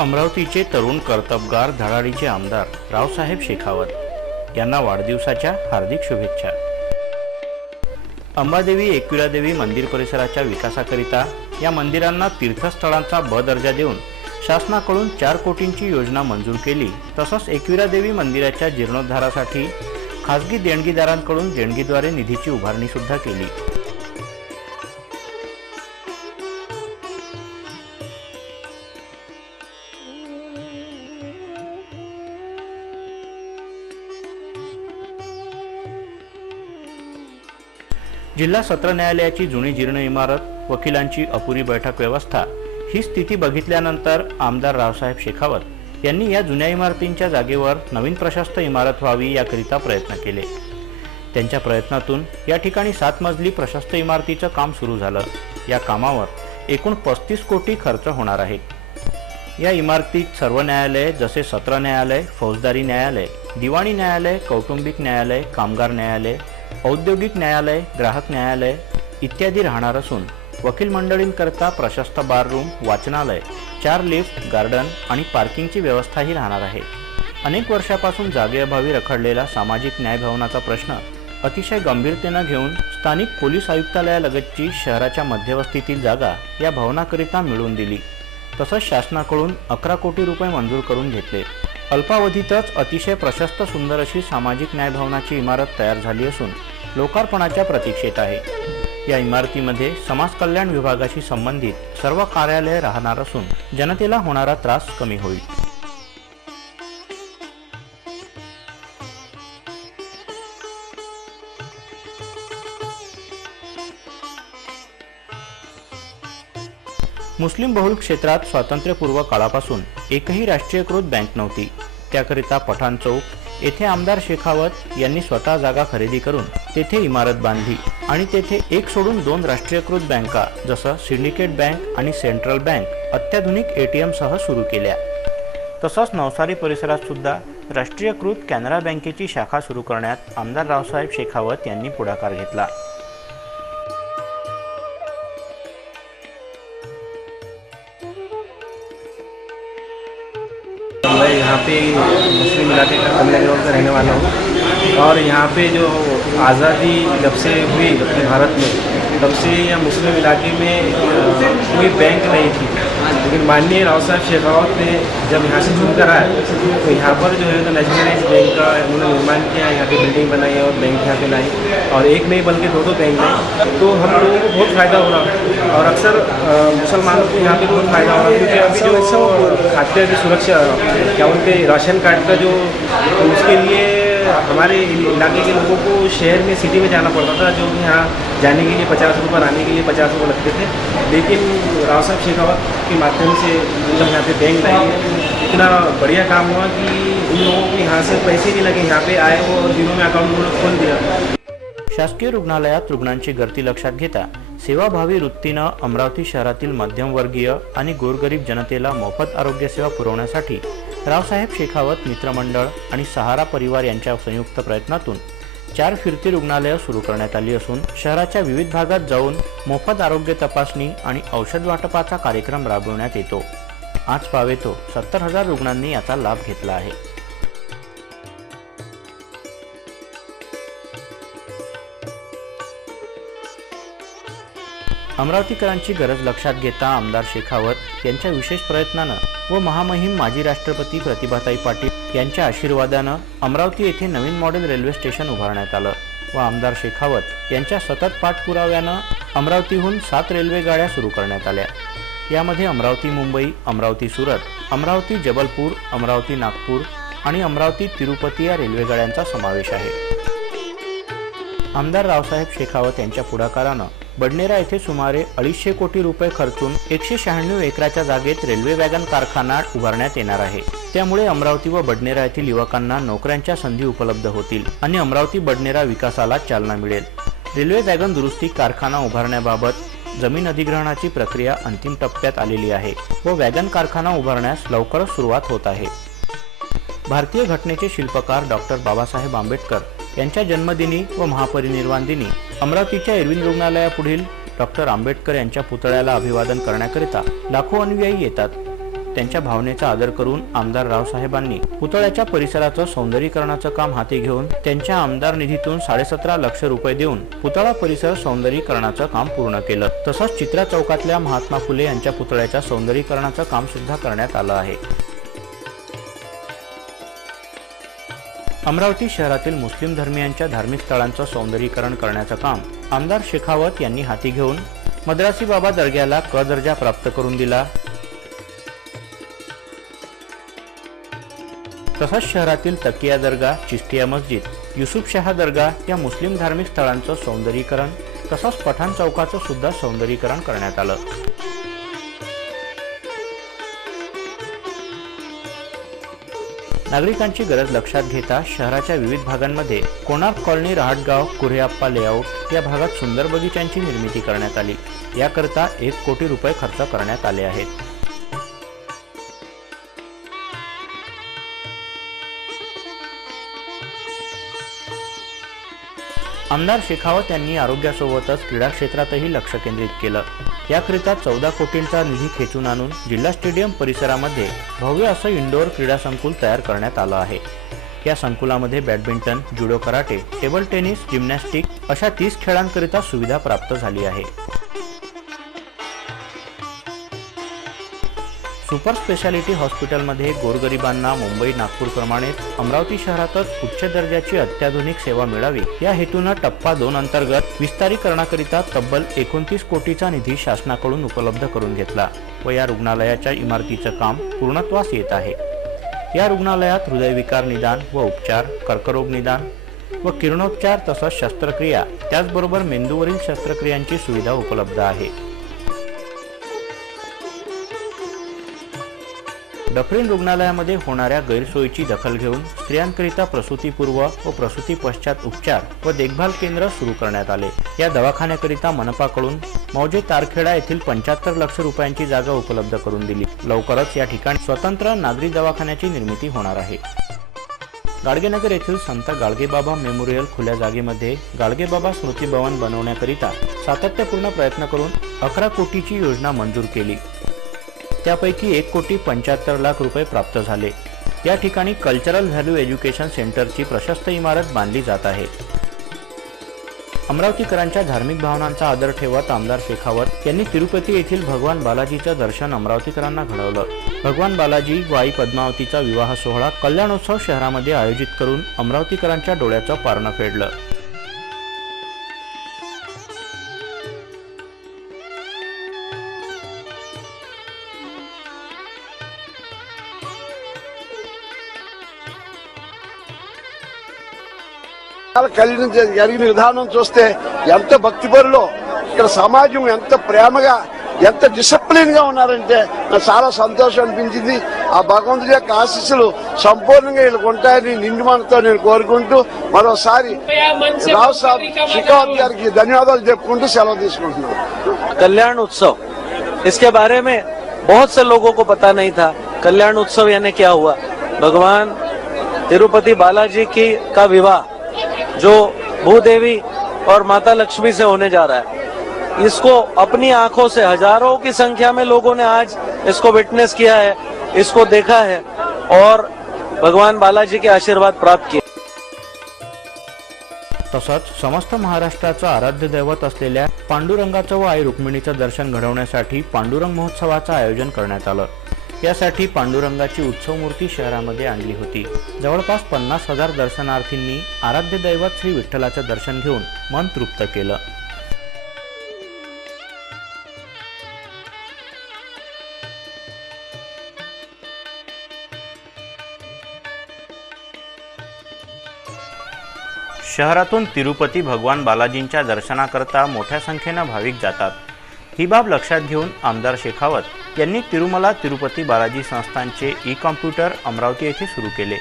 अमरावतीचे तरुण कर्तबगार धडाडीचे आमदार रावसाहेब शेखावत यांना वाढदिवसाच्या हार्दिक शुभेच्छा। अंबादेवी एकविरादेवी मंदिर परिसराच्या विकासाकरिता या मंदिरांना तीर्थस्थळांचा ब दर्जा देऊन शासनाकडून 4 कोटींची योजना मंजूर केली। तसंच एकविरादेवी मंदिराच्या जीर्णोद्धारासाठी खासगी देणगीदारांकडून देणगीद्वारे निधीची उभारणी सुद्धा केली। जिल्हा सत्र न्यायालयाची जुनी जीर्ण इमारत, वकिलांची अपुरी बैठक व्यवस्था ही स्थिती बघितल्यानंतर आमदार रावसाहेब शेखावत यांनी या जुन्या इमारतींच्या जागेवर नवीन प्रशस्त इमारत व्हावी याकरिता प्रयत्न केले। त्यांच्या प्रयत्नातून या ठिकाणी 7 मजली प्रशस्त इमारतीचं काम सुरू झालं। या कामावर एकूण 35 कोटी खर्च होणार आहे। या इमारतीत सर्व न्यायालय जसे सत्र न्यायालय, फौजदारी न्यायालय, दिवाणी न्यायालय, कौटुंबिक न्यायालय, कामगार न्यायालय, औद्योगिक न्यायालय, ग्राहक न्यायालय इत्यादी राहणार असून वकील मंडळींकरता प्रशस्त बार रूम, वाचनालय, 4 लिफ्ट, गार्डन आणि पार्किंगची व्यवस्थाही राहणार आहे। अनेक वर्षापासून जागेअभावी रखडलेला सामाजिक न्याय भवनाचा प्रश्न अतिशय गंभीरतेने घेऊन स्थानिक पोलीस आयुक्तालयालगतची शहराच्या मध्यवस्तीतील जागा या भवनाकरिता मिळवून दिली। तसंच शासनाकडून 11 कोटी रुपये मंजूर करून घेतले। अल्पावधीतच अतिशय प्रशस्त सुंदर अशी सामाजिक न्याय भवनाची इमारत तयार झाली असून लोकार्पणाच्या प्रतीक्षेत आहे। या इमारतीमध्ये समाज कल्याण विभागाशी संबंधित सर्व कार्यालये राहणार असून जनतेला होणारा त्रास कमी होईल। मुस्लिम बहुल क्षेत्रात स्वातंत्र्यपूर्व काळापासून एकही राष्ट्रीयकृत बँक नव्हती। त्याकरिता पठाण चौक येथे आमदार शेखावत यांनी स्वतः जागा खरेदी करून तेथे इमारत बांधली आणि तेथे एक सोडून 2 राष्ट्रीयकृत बँका जसं सिंडिकेट बँक आणि सेंट्रल बँक अत्याधुनिक ATM सह सुरू केल्या। तसंच नवसारी परिसरात सुद्धा राष्ट्रीयकृत कॅनरा बँकेची शाखा सुरू करण्यात आमदार रावसाहेब शेखावत यांनी पुढाकार घेतला। मैं यहाँ पे मुस्लिम इलाके का कमला ग्राउंड का रहने वाला हूँ और यहाँ पे जो आज़ादी जब से हुई अपने भारत में तब से यह मुस्लिम इलाके में कोई बैंक नहीं थी। लेकिन माननीय रावसाहेब शेखावत ने जब यहाँ से चुनकर आए तो यहाँ पर जो है तो नेशनलाइज बैंक का उन्होंने निर्माण किया, यहाँ पे बिल्डिंग बनाई और बैंक यहाँ पे लाई और एक नहीं बल्कि 2 बैंक लाई। तो हम लोगों को बहुत फ़ायदा हो रहा और अक्सर मुसलमानों को यहाँ पे बहुत फ़ायदा हो रहा क्योंकि अभी जो खाद्य की सुरक्षा क्या बोलते राशन कार्ड का जो उसके लिए हमारे इलाके के लोगों को शहर में सिटी में जाना पड़ता था, जो कि यहाँ जाने के लिए 50 रुपये, आने के लिए 50 रुपये लगते थे। लेकिन रावसाहेब शेखावत के माध्यम से जब यहाँ पे बैंक लाई इतना बढ़िया काम हुआ कि उन लोगों को यहाँ से पैसे नहीं लगे, यहाँ पे आए वो और दिनों में अकाउंट उन्होंने खोल दिया। शासकीय रुग्णालयात रुग्णांची गर्दी लक्षात घेता सेवाभावी वृत्तीनं अमरावती शहरातील मध्यमवर्गीय आणि गोरगरीब जनतेला मोफत आरोग्य सेवा पुरवण्यासाठी रावसाहेब शेखावत मित्रमंडळ आणि सहारा परिवार यांच्या संयुक्त प्रयत्नातून 4 फिरती रुग्णालये सुरू करण्यात आली असून शहराच्या विविध भागात जाऊन मोफत आरोग्य तपासणी आणि औषध वाटपाचा कार्यक्रम राबवण्यात येतो। आज पावेतो 70,000 रुग्णांनी याचा लाभ घेतला आहे। अमरावतीकरांची गरज लक्षात घेता आमदार शेखावत यांच्या विशेष प्रयत्नानं व महामहिम माजी राष्ट्रपती प्रतिभाताई पाटील यांच्या आशीर्वादानं अमरावती येथे नवीन मॉडेल रेल्वे स्टेशन उभारण्यात आलं व आमदार शेखावत यांच्या सतत पाठपुराव्यानं अमरावतीहून 7 रेल्वे गाड्या सुरू करण्यात आल्या। यामध्ये अमरावती मुंबई, अमरावती सुरत, अमरावती जबलपूर, अमरावती नागपूर आणि अमरावती तिरुपती या रेल्वे गाड्यांचा समावेश आहे। आमदार रावसाहेब शेखावत यांच्या पुढाकारानं बडनेरा येथे सुमारे 250 कोटी रुपये खर्चून 196 एकराच्या जागेत रेल्वे वॅगन कारखाना उभारण्यात येणार आहे। त्यामुळे अमरावती व बडनेरा येथील युवकांना नोकऱ्यांच्या संधी उपलब्ध होतील आणि अमरावती बडनेरा विकासाला चालना मिळेल। रेल्वे वॅगन दुरुस्ती कारखाना उभारण्याबाबत जमीन अधिग्रहणाची प्रक्रिया अंतिम टप्प्यात आलेली आहे व वॅगन कारखाना उभारण्यास लवकरच सुरुवात होत आहे। भारतीय घटनेचे शिल्पकार डॉक्टर बाबासाहेब आंबेडकर यांच्या जन्मदिनी व महापरिनिर्वाण दिनी अमरावतीच्या एरविन रुग्णालयापुढील डॉक्टर आंबेडकर यांच्या पुतळ्याला अभिवादन करण्याकरिता लाखो अनुयायी येतात। त्यांच्या भावनेचा आदर करून आमदार रावसाहेबांनी पुतळ्याच्या परिसराचं सौंदर्यीकरणाचं काम हाती घेऊन त्यांच्या आमदार निधीतून 17.5 लाख रुपये देऊन पुतळा परिसर सौंदर्यीकरणाचं काम पूर्ण केलं. तसंच चित्रा चौकातल्या महात्मा फुले यांच्या पुतळ्याच्या सौंदर्यीकरणाचं काम सुद्धा करण्यात आलं आहे. अमरावती शहरातील मुस्लिम धर्मियांच्या धार्मिक स्थळांचं सौंदर्यीकरण करण्याचं काम आमदार शेखावत यांनी हाती घेऊन मद्रासी बाबा दर्ग्याला क दर्जा प्राप्त करून दिला. तसंच शहरातील तकिया दर्गा, चिश्तिया मस्जिद, युसुफशाह दर्गा या मुस्लिम धार्मिक स्थळांचं सौंदर्यीकरण तसंच पठाण चौकाचं सुद्धा सौंदर्यीकरण करण्यात आलं. नागरिकांची गरज लक्षात घेता शहराच्या विविध भागांमध्ये कोणार्क कॉलनी, रहाटगाव, कुऱ्हेअप्पा लेआउट या भागात सुंदर बगीच्यांची निर्मिती करण्यात आली. याकरता 1 कोटी रुपये खर्च करण्यात आले आहेत. आमदार शेखावत यांनी आरोग्यासोबतच क्रीडा क्षेत्रातही लक्ष केंद्रित केलं. याकरिता 14 कोटींचा निधी खेचून आणून जिल्हा स्टेडियम परिसरामध्ये भव्य असं इंडोर क्रीडा संकुल तयार करण्यात आलं आहे. या संकुलामध्ये बॅडमिंटन, जुडो, कराटे, टेबल टेनिस, जिम्नॅस्टिक अशा 30 खेळांकरिता सुविधा प्राप्त झाली आहे. सुपर स्पेशालिटी हॉस्पिटलमध्ये गोरगरिबांना मुंबई, नागपूरप्रमाणेच अमरावती शहरातच उच्च दर्जाची अत्याधुनिक सेवा मिळावी या हेतूनं टप्पा 2 अंतर्गत विस्तारीकरणाकरिता तब्बल 29 कोटीचा निधी शासनाकडून उपलब्ध करून घेतला व या रुग्णालयाच्या इमारतीचं काम पूर्णत्वास येत आहे. या रुग्णालयात हृदयविकार निदान व उपचार, कर्करोग निदान व किरणोपचार तसंच शस्त्रक्रिया त्याचबरोबर मेंदूवरील शस्त्रक्रियांची सुविधा उपलब्ध आहे. डफरीन रुग्णालयामध्ये होणाऱ्या गैरसोयीची दखल घेऊन स्त्रियांकरिता प्रसूतीपूर्व व प्रसूती पश्चात उपचार व देखभाल केंद्र सुरू करण्यात आले. या दवाखान्याकरिता मनपाकडून मौजे तारखेडा येथील 75 लाख रुपयांची जागा उपलब्ध करून दिली. लवकरच या ठिकाणी स्वतंत्र नागरी दवाखान्याची निर्मिती होणार आहे. गाडगेनगर येथील संत गाडगेबाबा मेमोरियल खुल्या जागेमध्ये गाडगेबाबा स्मृती भवन बनवण्याकरिता सातत्यपूर्ण प्रयत्न करून 11 कोटीची योजना मंजूर केली. त्यापैकी 1 कोटी 75 लाख रुपये प्राप्त झाले. या ठिकाणी कल्चरल व्हॅल्यू एज्युकेशन सेंटरची प्रशस्त इमारत बांधली जात आहे. अमरावतीकरांच्या धार्मिक भावनांचा आदर ठेवत आमदार शेखावत यांनी तिरुपती येथील भगवान बालाजीचं दर्शन अमरावतीकरांना घडवलं. भगवान बालाजी व आई पद्मावतीचा विवाह सोहळा कल्याणोत्सव शहरामध्ये आयोजित करून अमरावतीकरांच्या डोळ्याचं पारणं फेडलं. జరిగిన విధానం చూస్తే ఎంత భక్తిపరులో ఇక్కడ సమాజం ఎంత ప్రేమగా ఎంత డిసిప్లిన్ గా ఉన్నారంటే నాకు చాలా సంతోషం అనిపించింది. ఆ భగవంతుడి యొక్క ఆశీస్సులు సంపూర్ణంగా వీళ్ళకి ఉంటాయని నిండు మనతో నేను కోరుకుంటూ మరోసారి రావు సాబ్ షెకావత్ గారికి ధన్యవాదాలు చెప్పుకుంటూ సెలవు తీసుకుంటున్నాను. कल्याण उत्सव, इसके बारे में बहुत से लोगों को पता नहीं था. कल्याण उत्सव यानी क्या हुआ? भगवान तिरुपति बालाजी का विवाह जो भूदेवी और माता लक्ष्मी से होने जा रहा है, इसको अपनी आंखों से हजारों की संख्या में लोगों ने आज इसको विटनेस किया है, इसको देखा है और भगवान बालाजी के आशीर्वाद प्राप्त किए. तसंच समस्त महाराष्ट्राचं आराध्य दैवत असलेल्या पांडुरंगाचं व आई रुक्मिणीचं दर्शन घडवण्यासाठी पांडुरंग महोत्सवाचं आयोजन करण्यात आलं. यासाठी पांडुरंगाची उत्सव मूर्ती शहरामध्ये आणली होती. जवळपास 50,000 दर्शनार्थींनी आराध्य दैवत श्री विठ्ठलाचं दर्शन घेऊन मन तृप्त केलं. शहरातून तिरुपती भगवान बालाजींच्या दर्शनाकरता मोठ्या संख्येनं भाविक जातात. ही बाब लक्षात घेऊन आमदार शेखावत यांनी तिरुमला तिरुपती बालाजी संस्थानचे ई-कॉम्प्युटर अमरावती येथे सुरू केले.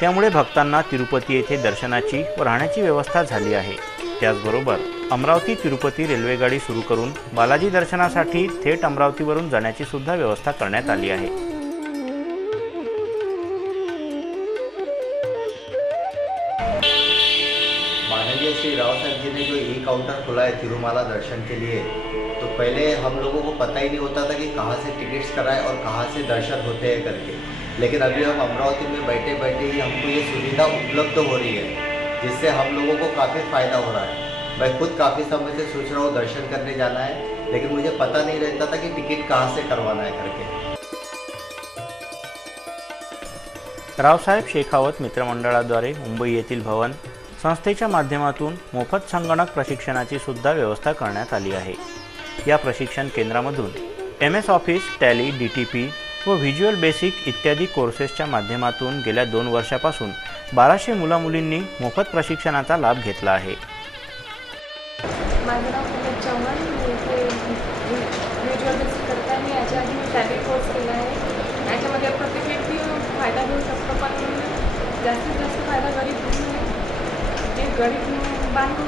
त्यामुळे भक्तांना तिरुपती येथे दर्शनाची व राहण्याची व्यवस्था झाली आहे. त्याचबरोबर अमरावती तिरुपती रेल्वेगाडी सुरू करून बालाजी दर्शनासाठी थेट अमरावतीवरून जाण्याची सुद्धा व्यवस्था करण्यात आली आहे. माननीय श्री राव साहब जी ने जो ई काउंटर खोला है तिरुमाला दर्शन के लिए, तो तो पहले हम लोगों को पता ही नहीं होता था कि कहाँ से टिकट्स कराएं और कहाँ से दर्शन होते हैं करके, लेकिन अभी हम अमरावती में बैठे बैठे ही हमको ये सुविधा उपलब्ध हो रही है, जिससे हम लोगों को काफ़ी फ़ायदा हो रहा है। मैं खुद काफ़ी समय से सोच रहा हूँ दर्शन करने जाना है, लेकिन मुझे पता नहीं रहता था कि टिकट कहाँ से करवाना है करके। रावसाहेब शेखावत मित्रमंडळाद्वारे मुंबई येथील भवन संस्थेच्या माध्यमातून मोफत संगणक प्रशिक्षणाची सुद्धा व्यवस्था करण्यात आली आहे। या प्रशिक्षण केंद्रामधून MS ऑफिस, टॅली, DTP व व्हिज्युअल बेसिक इत्यादी कोर्सेसच्या माध्यमातून गेल्या 2 वर्षापासून 1200 मुला-मुलींनी मोफत प्रशिक्षणाचा लाभ घेतला आहे। माझं नाव पुनम चव्हाण, मी इथे व्हिज्युअल बेसिक करते आहे। मी याच्या आधी मी टॅली कोर्स केला आहे। याच्यामध्ये प्रत्येक व्यक्ती फायदा घेऊ शकतो, पण जास्तीत जास्त फायदा गरीब बांधून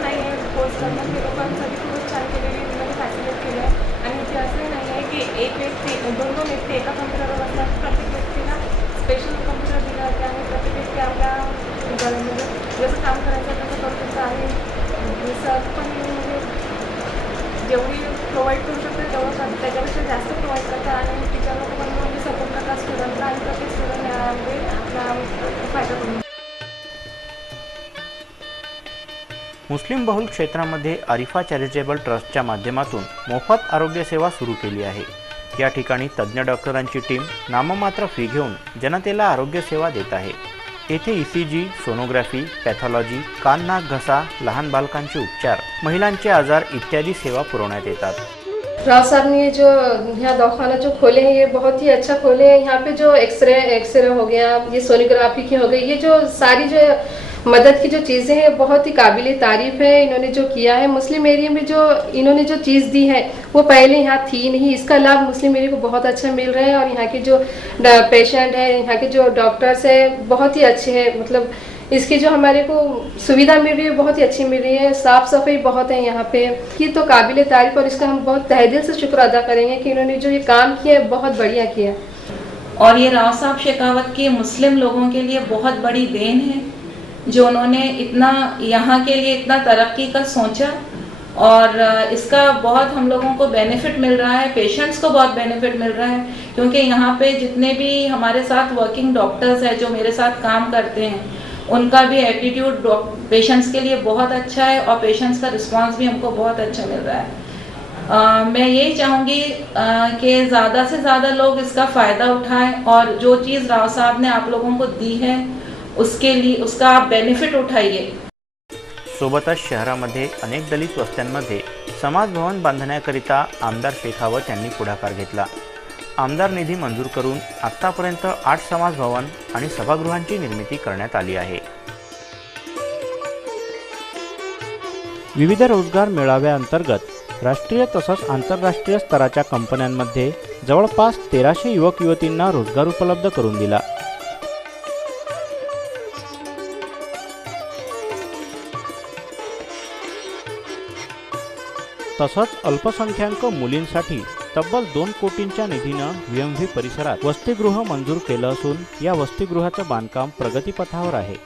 नाही आहे कोर्स करणं, ते लोकांसाठी खूपच छान केलेली म्हणजे फॅसिलिटी केली आहे। आणि ते असंही नाही आहे की एक व्यक्ती दोन व्यक्ती एका कम्प्युटरवर असतात, प्रत्येक व्यक्तीला स्पेशल कम्प्युटर दिलं जाते आणि प्रत्येक व्यक्ती आपल्या म्हणजे जसं काम करायचं तसं करू शकतं। आणि सर पण म्हणजे जेवढी प्रोव्हाइड करू शकते तेवढं त्याच्यापेक्षा जास्त प्रोव्हाइड करतात आणि टीचर लोक पण म्हणजे सपोर्ट करतात स्टुडंटला आणि प्रत्येक स्टुडंट यामध्ये आपला फायदा करून। मुस्लिम बहुल क्षेत्रामध्ये आरिफा चॅरिटेबल ट्रस्टच्या माध्यमातून मोफत आरोग्य सेवा सुरू केली आहे। या ठिकाणी तज्ज्ञ डॉक्टरांची टीम नाममात्र फी घेऊन जनतेला आरोग्य सेवा देत आहे। येथे ECG, सोनोग्राफी, पॅथॉलॉजी, कान, नाक, घसा, लहान बालकांचे उपचार, महिलांचे आजार इत्यादी सेवा पुरवण्यात येतात। राव साहब ने जो यहाँ दवाखाना जो खोले हैं ये बहुत ही अच्छा खोले हैं। यहाँ पे जो एक्सरे हो गया, ये सोनोग्राफी की हो गई, ये जो सारी जो मदद की जो चीज़ें हैं बहुत ही काबिल तारीफ़ है। इन्होंने जो किया है मुस्लिम एरिया में, जो इन्होंने जो चीज़ दी है वो पहले यहाँ थी नहीं। इसका लाभ मुस्लिम एरिया को बहुत अच्छा मिल रहा है और यहाँ के जो पेशेंट है, यहाँ के जो डॉक्टर्स है बहुत ही अच्छे हैं। मतलब इसकी जो हमारे को सुविधा मिल रही है बहुत ही अच्छी मिल रही है। साफ़ सफाई बहुत है यहाँ पे, ये तो काबिल तारीफ़ और इसका हम बहुत तहे दिल से शुक्र अदा करेंगे कि इन्होंने जो ये काम किया है बहुत बढ़िया किया। और ये राव साहब शेखावत की मुस्लिम लोगों के लिए बहुत बड़ी देन है, जो उन्होंने इतना यहाँ के लिए इतना तरक्की का सोचा और इसका बहुत हम लोगों को बेनिफिट मिल रहा है, पेशेंट्स को बहुत बेनिफिट मिल रहा है। क्योंकि यहाँ पे जितने भी हमारे साथ वर्किंग डॉक्टर्स हैं जो मेरे साथ काम करते हैं, उनका भी एटीट्यूड पेशेंट्स के लिए बहुत अच्छा है और पेशेंट्स का रिस्पांस भी हमको बहुत अच्छा मिल रहा है। मैं यही चाहूँगी कि ज़्यादा से ज़्यादा लोग इसका फ़ायदा उठाएं और जो चीज़ राव साहब ने आप लोगों को दी है उसके लिए उसका आप बेनिफिट उठाइए। सोबतच शहरामध्ये अनेक दलित वस्त्यांमध्ये समाज भवन बांधण्याकरिता आमदार शेखावत यांनी पुढाकार घेतला। आमदार निधी मंजूर करून आतापर्यंत 8 समाज भवन आणि सभागृहांची निर्मिती करण्यात आली आहे। विविध रोजगार मेळाव्याअंतर्गत राष्ट्रीय तसंच आंतरराष्ट्रीय स्तराच्या कंपन्यांमध्ये जवळपास 1300 युवक युवतींना रोजगार उपलब्ध करून दिला। तसंच अल्पसंख्याक मुलींसाठी तब्बल 2 कोटींच्या निधीनं VMV परिसरात वसतिगृह मंजूर केलं असून या वसतिगृहाचं बांधकाम प्रगतीपथावर आहे।